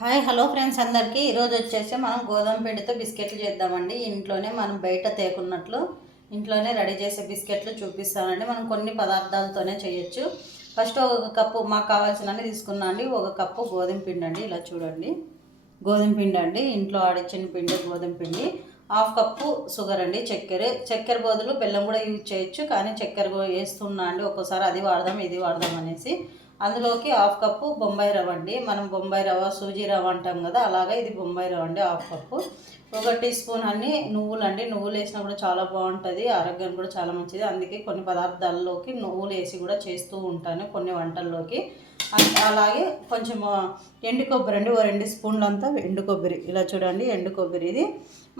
Hi hello friends అందరికీ. ఈరోజు వచ్చేసి మనం గోధుమ పిండితో బిస్కెట్లు చేద్దామండి. ఇంట్లోనే మనం బయట తేకున్నట్లు ఇంట్లోనే రెడీ చేసే బిస్కెట్లు చూపిస్తానండి. మనం కొన్ని పదార్థాలతోనే చేయొచ్చు. ఫస్ట్ ఒక కప్పు మాకు కావాల్సినవి తీసుకున్నా అండి. ఒక కప్పు గోధుమ పిండి అండి. ఇలా చూడండి. గోధుమ పిండి అండి. ఇంట్లో ఆడిచ్చిన పిండి గోధుమ పిండి. హాఫ్ కప్పు షుగర్ అండి చక్కెర. చక్కెర బదులు బెల్లం కూడా యూజ్ చేయొచ్చు. కానీ చక్కెర వేస్తున్నా అండి. ఒక్కోసారి అది వాడదాం ఇది వాడదాం అనేసి. అందులోకి హాఫ్ కప్పు బొంబాయి రవ్వ అండి. మనం బొంబాయి రవ్వ సూజీ రవ్వ అంటాం కదా అలాగే ఇది బొంబాయి రవ్వ అండి హాఫ్ కప్పు. ఒక టీ స్పూన్ అన్ని నువ్వులు అండి. నువ్వులు వేసినా కూడా చాలా బాగుంటుంది ఆరోగ్యం కూడా చాలా మంచిది. అందుకే కొన్ని పదార్థాల్లోకి నువ్వులు వేసి కూడా చేస్తూ ఉంటాను కొన్ని వంటల్లోకి. అలాగే కొంచెం ఎండు కొబ్బరి అండి. ఓ రెండు స్పూన్లు అంతా ఎండు కొబ్బరి. ఇలా చూడండి ఎండు కొబ్బరి ఇది.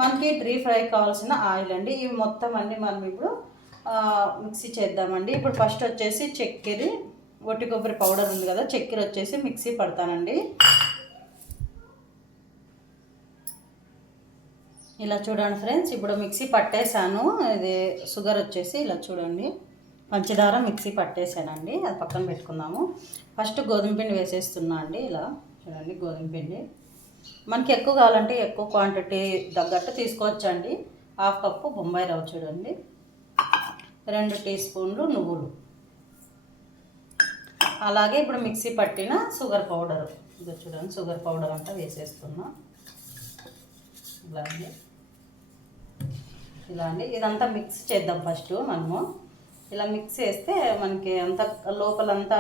మనకి డ్రీ ఫ్రై కావాల్సిన ఆయిల్ అండి. ఇవి మొత్తం అన్నీ మనం ఇప్పుడు మిక్సీ చేద్దామండి. ఇప్పుడు ఫస్ట్ వచ్చేసి చక్కెర ఒట్టి కొబ్బరి పౌడర్ ఉంది కదా చక్కెర వచ్చేసి మిక్సీ పడతానండి. ఇలా చూడండి ఫ్రెండ్స్ ఇప్పుడు మిక్సీ పట్టేశాను. ఇది షుగర్ వచ్చేసి ఇలా చూడండి. పంచదార మిక్సీ పట్టేశానండి. అది పక్కన పెట్టుకుందాము. ఫస్ట్ గోధుమ పిండి వేసేస్తున్నా అండి ఇలా. చూడండి గోధుమ పిండి. మనకి ఎక్కువ కావాలంటే ఎక్కువ క్వాంటిటీ తగ్గట్టు తీసుకోవచ్చండి. హాఫ్ కప్పు బొంబాయి రవ్వ చూడండి. రెండు టీ స్పూన్లు నువ్వులు. అలాగే ఇప్పుడు మిక్సీ పట్టిన షుగర్ పౌడర్. ఇది చూడండి షుగర్ పౌడర్ అంతా వేసేస్తున్నా. ఇలాగే ఇలా అండి. ఇదంతా మిక్స్ చేద్దాం ఫస్ట్ మనము. ఇలా మిక్స్ చేస్తే మనకి అంత లోపలంతా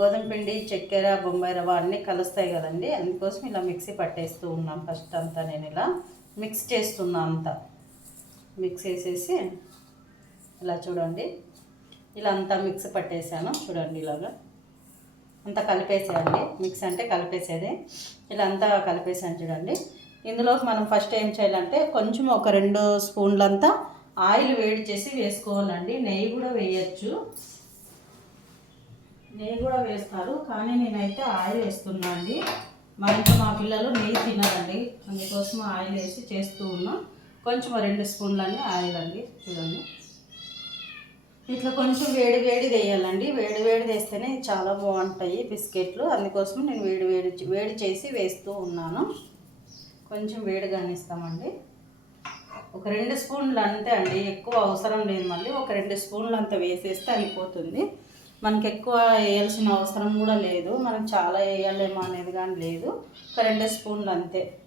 గోధుమ పిండి చక్కెర బొంబాయి రవ్వ అన్నీ కలుస్తాయి కదండి. అందుకోసం ఇలా మిక్సీ పట్టేస్తూ ఉన్నాం ఫస్ట్ అంతా నేను ఇలా మిక్స్ చేస్తున్నా అంతా. మిక్స్ చేసేసి ఇలా చూడండి. ఇలా అంతా మిక్స్ పట్టేసాను. చూడండి ఇలాగా. అంతా కలిపేసేయండి మిక్స్ అంటే కలిపేసేది. ఇలా అంతా కలిపేసాను చూడండి. ఇందులోకి మనం ఫస్ట్ ఏం చేయాలంటే కొంచెం ఒక రెండు స్పూన్లంతా ఆయిల్ వేడి చేసి వేసుకోవాలండి. నెయ్యి కూడా వేయచ్చు. నెయ్యి కూడా వేస్తారు. కానీ నేనైతే ఆయిల్ వేస్తున్నా అండి. మా ఇంట్లో మా పిల్లలు నెయ్యి తినాలండి అందుకోసం ఆయిల్ వేసి చేస్తూ ఉన్నాం. కొంచెం రెండు స్పూన్లన్నీ ఆయిల్ అండి. చూడండి. ఇట్లా కొంచెం వేడి వేడి వేయాలండి. వేడి వేడి వేస్తేనే చాలా బాగుంటాయి బిస్కెట్లు. అందుకోసం నేను వేడి వేడి వేడి చేసి వేస్తూ ఉన్నాను. కొంచెం వేడి ఇస్తామండి ఒక రెండు స్పూన్లు అంతే అండి. ఎక్కువ అవసరం లేదు మళ్ళీ. ఒక రెండు స్పూన్లు అంత వేసేస్తే అయిపోతుంది. మనకి ఎక్కువ వేయాల్సిన అవసరం కూడా లేదు. మనం చాలా వేయాలేమో అనేది కానీ లేదు. ఒక రెండు స్పూన్లు అంతే.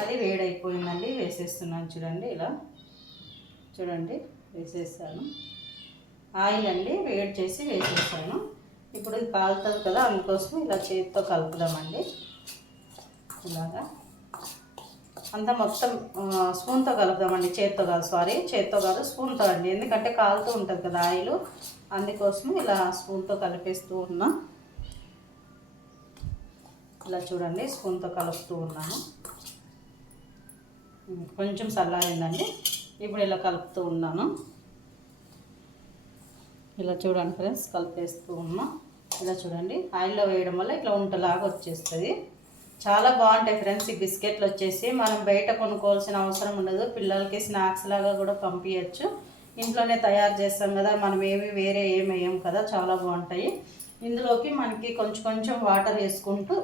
అది వేడైపోయిందండి. వేసేస్తున్నాను చూడండి ఇలా. చూడండి. వేసేస్తాను ఆయిల్ అండి వేడి చేసి వేసేసాను. ఇప్పుడు ఇది కాలుతుంది కదా అందుకోసం ఇలా చేతితో కలుపుదామండి. ఇలాగా. అంతా మొత్తం స్పూన్తో కలుపుదామండి చేత్తో కాదు సారీ చేత్తో కాదు స్పూన్తో అండి. ఎందుకంటే కాలుతూ ఉంటుంది కదా ఆయిల్ అందుకోసం ఇలా స్పూన్తో కలిపేస్తూ ఉన్నా. ఇలా చూడండి స్పూన్తో కలుపుతూ ఉన్నాను. కొంచెం చల్లారిందండి. ఇప్పుడు ఇలా కలుపుతూ ఉన్నాను. ఇలా చూడండి ఫ్రెండ్స్ కలిపేస్తూ ఉన్నా. ఇలా చూడండి ఆయిల్లో వేయడం వల్ల ఇట్లా ఉంటలాగా వచ్చేస్తుంది. చాలా బాగుంటాయి ఫ్రెండ్స్ ఈ బిస్కెట్లు వచ్చేసి. మనం బయట కొనుక్కోవాల్సిన అవసరం ఉండదు. పిల్లలకి స్నాక్స్ లాగా కూడా పంపించచ్చు ఇంట్లోనే తయారు చేస్తాం కదా మనం ఏమి వేరే ఏమి వేయం కదా చాలా బాగుంటాయి. ఇందులోకి మనకి కొంచెం కొంచెం వాటర్ వేసుకుంటూ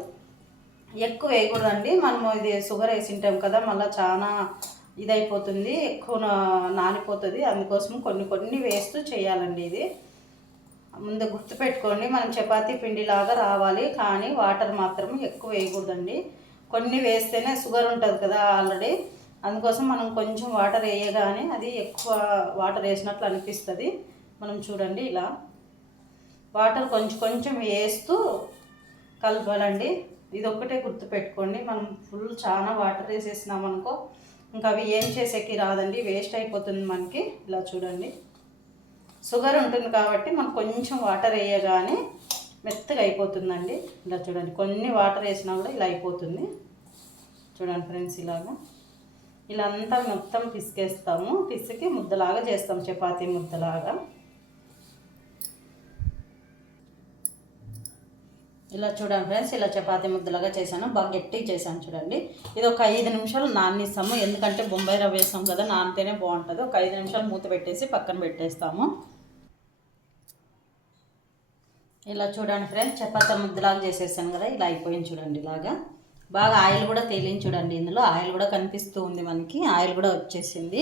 ఎక్కువ వేయకూడదండి. మనము ఇది షుగర్ వేసింటాం కదా మళ్ళీ చాలా ఇదైపోతుంది ఎక్కువ నా- నానిపోతుంది. అందుకోసం కొన్ని కొన్ని వేస్తూ చేయాలండి ఇది. ముందు గుర్తుపెట్టుకోండి మనం చపాతీ పిండిలాగా రావాలి కానీ వాటర్ మాత్రం ఎక్కువ వేయకూడదండి. కొన్ని వేస్తేనే షుగర్ ఉంటుంది కదా ఆల్రెడీ. అందుకోసం మనం కొంచెం వాటర్ వేయగానే అది ఎక్కువ వాటర్ వేసినట్లు అనిపిస్తుంది. మనం చూడండి ఇలా. వాటర్ కొంచెం కొంచెం వేస్తూ కలపాలండి. ఇది ఒక్కటే గుర్తుపెట్టుకోండి. మనం ఫుల్ చాలా వాటర్ వేసేసినాం అనుకో ఇంకా అవి ఏం చేసేకి రాదండి వేస్ట్ అయిపోతుంది మనకి. ఇలా చూడండి. షుగర్ ఉంటుంది కాబట్టి మనం కొంచెం వాటర్ వేయగానే మెత్తగా అయిపోతుందండి. ఇలా చూడండి. కొన్ని వాటర్ వేసినా కూడా ఇలా అయిపోతుంది. చూడండి ఫ్రెండ్స్ ఇలాగా. ఇలా అంతా మొత్తం పిసికేస్తాము. పిసికి ముద్దలాగా చేస్తాం చపాతీ ముద్దలాగా. ఇలా చూడండి ఫ్రెండ్స్ ఇలా చపాతీ ముద్దలాగా చేశాను. బాగా గట్టిగా చేశాను చూడండి. ఇది ఒక ఐదు నిమిషాలు నానిస్తాము. ఎందుకంటే బొంబాయి రవ్వ వేస్తాం కదా నానితేనే బాగుంటుంది. ఒక ఐదు నిమిషాలు మూత పెట్టేసి పక్కన పెట్టేస్తాము. ఇలా చూడండి ఫ్రెండ్స్ చపాతీ ముద్దలాగా చేసేసాను కదా ఇలా అయిపోయింది చూడండి ఇలాగా. బాగా ఆయిల్ కూడా తేలింది చూడండి ఇందులో. ఆయిల్ కూడా కనిపిస్తూ ఉంది మనకి. ఆయిల్ కూడా వచ్చేసింది.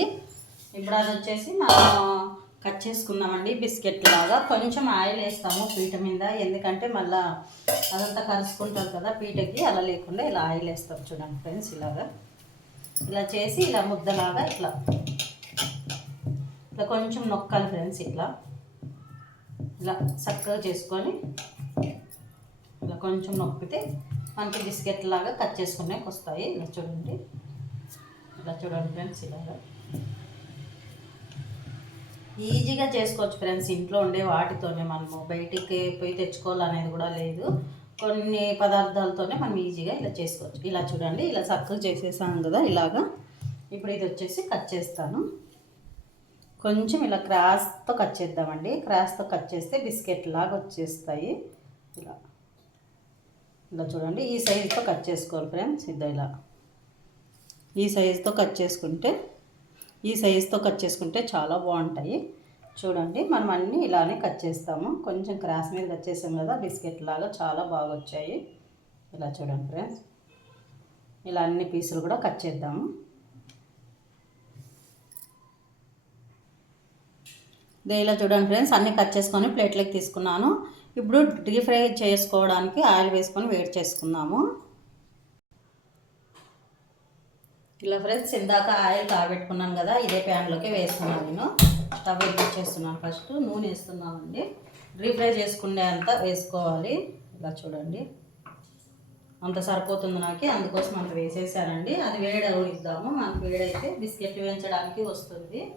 ఇప్పుడు అది వచ్చేసి మనం కట్ చేసుకున్నామండి బిస్కెట్ లాగా. కొంచెం ఆయిల్ వేస్తాము పీట మీద ఎందుకంటే మళ్ళీ అదంతా కలుసుకుంటారు కదా పీటకి అలా లేకుండా ఇలా ఆయిల్ వేస్తాం చూడండి ఫ్రెండ్స్ ఇలాగా. ఇలా చేసి ఇలా ముద్దలాగా ఇట్లా. ఇట్లా కొంచెం నొక్కాలి ఫ్రెండ్స్ ఇట్లా. ఇలా చక్కగా చేసుకొని ఇలా కొంచెం నొక్కితే మనకి బిస్కెట్ లాగా కట్ చేసుకునే వస్తాయి. ఇలా చూడండి. ఇలా చూడండి ఫ్రెండ్స్ ఇలాగా. ఈజీగా చేసుకోవచ్చు ఫ్రెండ్స్. ఇంట్లో ఉండే వాటితోనే మనము బయటికి పోయి తెచ్చుకోవాలనేది కూడా లేదు. కొన్ని పదార్థాలతోనే మనం ఈజీగా ఇలా చేసుకోవచ్చు. ఇలా చూడండి ఇలా చక్కగా చేసేసాను కదా ఇలాగా. ఇప్పుడు ఇది వచ్చేసి కట్ చేస్తాను. కొంచెం ఇలా క్రాస్తో కట్ చేద్దామండి. క్రాస్తో కట్ చేస్తే బిస్కెట్ లాగా వచ్చేస్తాయి. ఇలా. ఇలా చూడండి ఈ సైజుతో కట్ చేసుకోవాలి ఫ్రెండ్స్. ఇద్దా ఇలా. ఈ సైజుతో కట్ చేసుకుంటే ఈ సైజుతో కట్ చేసుకుంటే చాలా బాగుంటాయి. చూడండి మనం అన్నీ ఇలానే కట్ చేస్తాము. కొంచెం క్రాస్ మీద కట్ చేసాం కదా బిస్కెట్ లాగా చాలా బాగా వచ్చాయి. ఇలా చూడండి ఫ్రెండ్స్ ఇలా అన్ని పీసులు కూడా కట్ చేద్దాము. ఇదే ఇలా చూడండి ఫ్రెండ్స్ అన్నీ కట్ చేసుకొని ప్లేట్లోకి తీసుకున్నాను. ఇప్పుడు డీప్ ఫ్రై చేసుకోవడానికి ఆయిల్ వేసుకొని వేడి చేసుకుందాము. ఇలా ఫ్రెండ్స్ ఇందాక ఆయిల్ కాబెట్టుకున్నాను కదా ఇదే ప్యాన్లోకి వేసుకున్నాను నేను. స్టవ్ చేస్తున్నాను ఫస్ట్. నూనె వేస్తున్నామండి. డీప్ ఫ్రై చేసుకునే అంత వేసుకోవాలి. ఇలా చూడండి. అంత సరిపోతుంది నాకు అందుకోసం అంత వేసేసానండి. అది వేడి ఇద్దాము మనకు వేడైతే బిస్కెట్ వేయించడానికి వస్తుంది.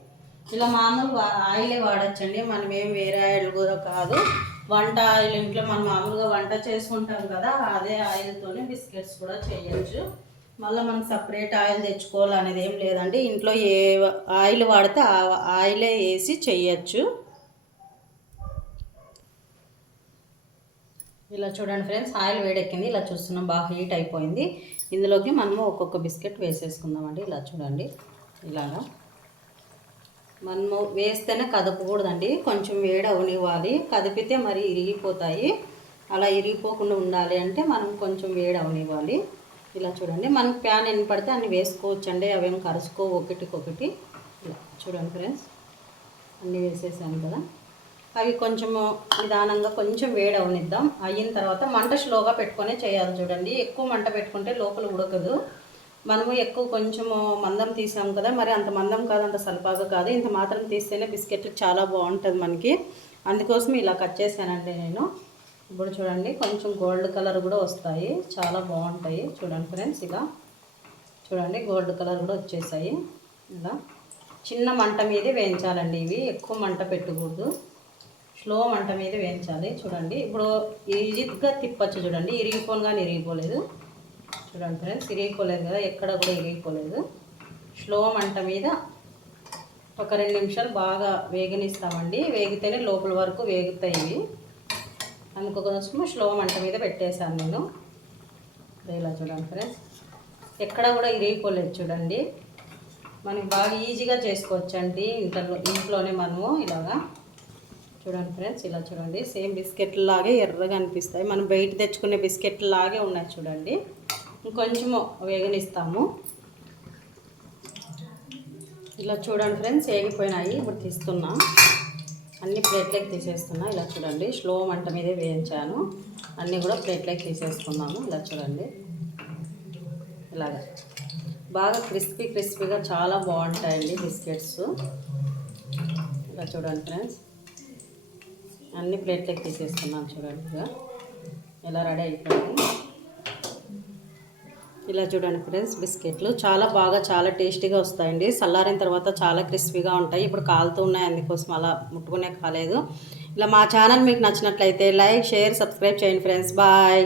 ఇలా మామూలు ఆయిలే వాడచ్చండి. మనం ఏం వేరే ఆయిల్ కూడా కాదు. వంట ఆయిల్ ఇంట్లో మనం మామూలుగా వంట చేసుకుంటాం కదా అదే ఆయిల్తోనే బిస్కెట్స్ కూడా చేయొచ్చు. మళ్ళీ మనం సపరేట్ ఆయిల్ తెచ్చుకోవాలనేది ఏం లేదండి. ఇంట్లో ఏ ఆయిల్ వాడితే ఆ ఆయిలే వేసి చేయొచ్చు. ఇలా చూడండి ఫ్రెండ్స్ ఆయిల్ వేడెక్కింది. ఇలా చూస్తున్నాం బాగా హీట్ అయిపోయింది. ఇందులోకి మనము ఒక్కొక్క బిస్కెట్ వేసేసుకుందామండి. ఇలా చూడండి ఇలాగా. మనము వేస్తేనే కదపకూడదండి. కొంచెం వేడి అవనివ్వాలి. కదిపితే మరి ఇరిగిపోతాయి. అలా ఇరిగిపోకుండా ఉండాలి అంటే మనం కొంచెం వేడి అవనివ్వాలి. ఇలా చూడండి. మనకు ప్యాన్ ఎన్ని పడితే అన్ని వేసుకోవచ్చు అండి అవేం కరుసుకో ఒకటికొకటి. ఇలా చూడండి ఫ్రెండ్స్ అన్నీ వేసేసాను కదా. అవి కొంచెము నిదానంగా కొంచెం వేడి అవనిద్దాం. అయిన తర్వాత మంట స్లోగా పెట్టుకొనే చేయాలి చూడండి. ఎక్కువ మంట పెట్టుకుంటే లోపల ఉడకదు. మనము ఎక్కువ కొంచెము మందం తీసాం కదా. మరి అంత మందం కాదు అంత సల్పాగా కాదు. ఇంత మాత్రం తీస్తేనే బిస్కెట్లు చాలా బాగుంటుంది మనకి. అందుకోసం ఇలా కట్ చేశానండి నేను. ఇప్పుడు చూడండి కొంచెం గోల్డ్ కలర్ కూడా వస్తాయి. చాలా బాగుంటాయి. చూడండి ఫ్రెండ్స్ ఇలా. చూడండి గోల్డ్ కలర్ కూడా వచ్చేసాయి. ఇలా. చిన్న మంట మీదే వేయించాలండి ఇవి. ఎక్కువ మంట పెట్టకూడదు. స్లో మంట మీద వేయించాలి. చూడండి ఇప్పుడు ఈజీగా తిప్పచ్చు చూడండి. ఇరిగిపోను కానీ ఇరిగిపోలేదు. చూడండి ఫ్రెండ్స్ ఇరిగిపోలేదు కదా ఎక్కడ కూడా ఇరిగిపోలేదు. స్లో మంట మీద ఒక రెండు నిమిషాలు బాగా వేగనిస్తామండి. వేగితేనే లోపల వరకు వేగుతాయి ఇవి. అందుకోసం స్లో మంట మీద పెట్టేశాను నేను. ఇలా చూడండి ఫ్రెండ్స్ ఎక్కడ కూడా ఇరిగిపోలేదు చూడండి. మనకి బాగా ఈజీగా చేసుకోవచ్చు అండి ఇంట్లో ఇంట్లోనే మనము ఇలాగా చూడండి ఫ్రెండ్స్ ఇలా చూడండి. సేమ్ బిస్కెట్ లాగే ఎర్రగా అనిపిస్తాయి. మనం బయట తెచ్చుకునే బిస్కెట్ లాగే ఉన్నాయి చూడండి. ఇంకొంచెము వేగనిస్తాము ఇలా చూడండి ఫ్రెండ్స్ వేగిపోయినాయి ఇప్పుడు తీస్తున్నాం. అన్ని ప్లేట్లోకి తీసేస్తున్నా. ఇలా చూడండి స్లో మంట మీదే వేయించాను. అన్నీ కూడా ప్లేట్లోకి తీసేసుకున్నాను. ఇలా చూడండి. ఇలాగా. బాగా క్రిస్పీ క్రిస్పీగా చాలా బాగుంటాయండి బిస్కెట్స్. ఇలా చూడండి ఫ్రెండ్స్. అన్ని ప్లేట్లోకి తీసేసుకున్నాను చూడండి ఇలా రెడీ అయిపోయింది? ఇలా చూడండి ఫ్రెండ్స్ బిస్కెట్లు చాలా బాగా చాలా టేస్టీగా వస్తాయండి. చల్లారిన తర్వాత చాలా క్రిస్పీగా ఉంటాయి. ఇప్పుడు కాలుతూ ఉన్నాయి అందుకోసం అలా ముట్టుకునే కాలేదు. ఇలా మా ఛానల్ మీకు నచ్చినట్లయితే లైక్ షేర్ సబ్స్క్రైబ్ చేయండి ఫ్రెండ్స్. బాయ్.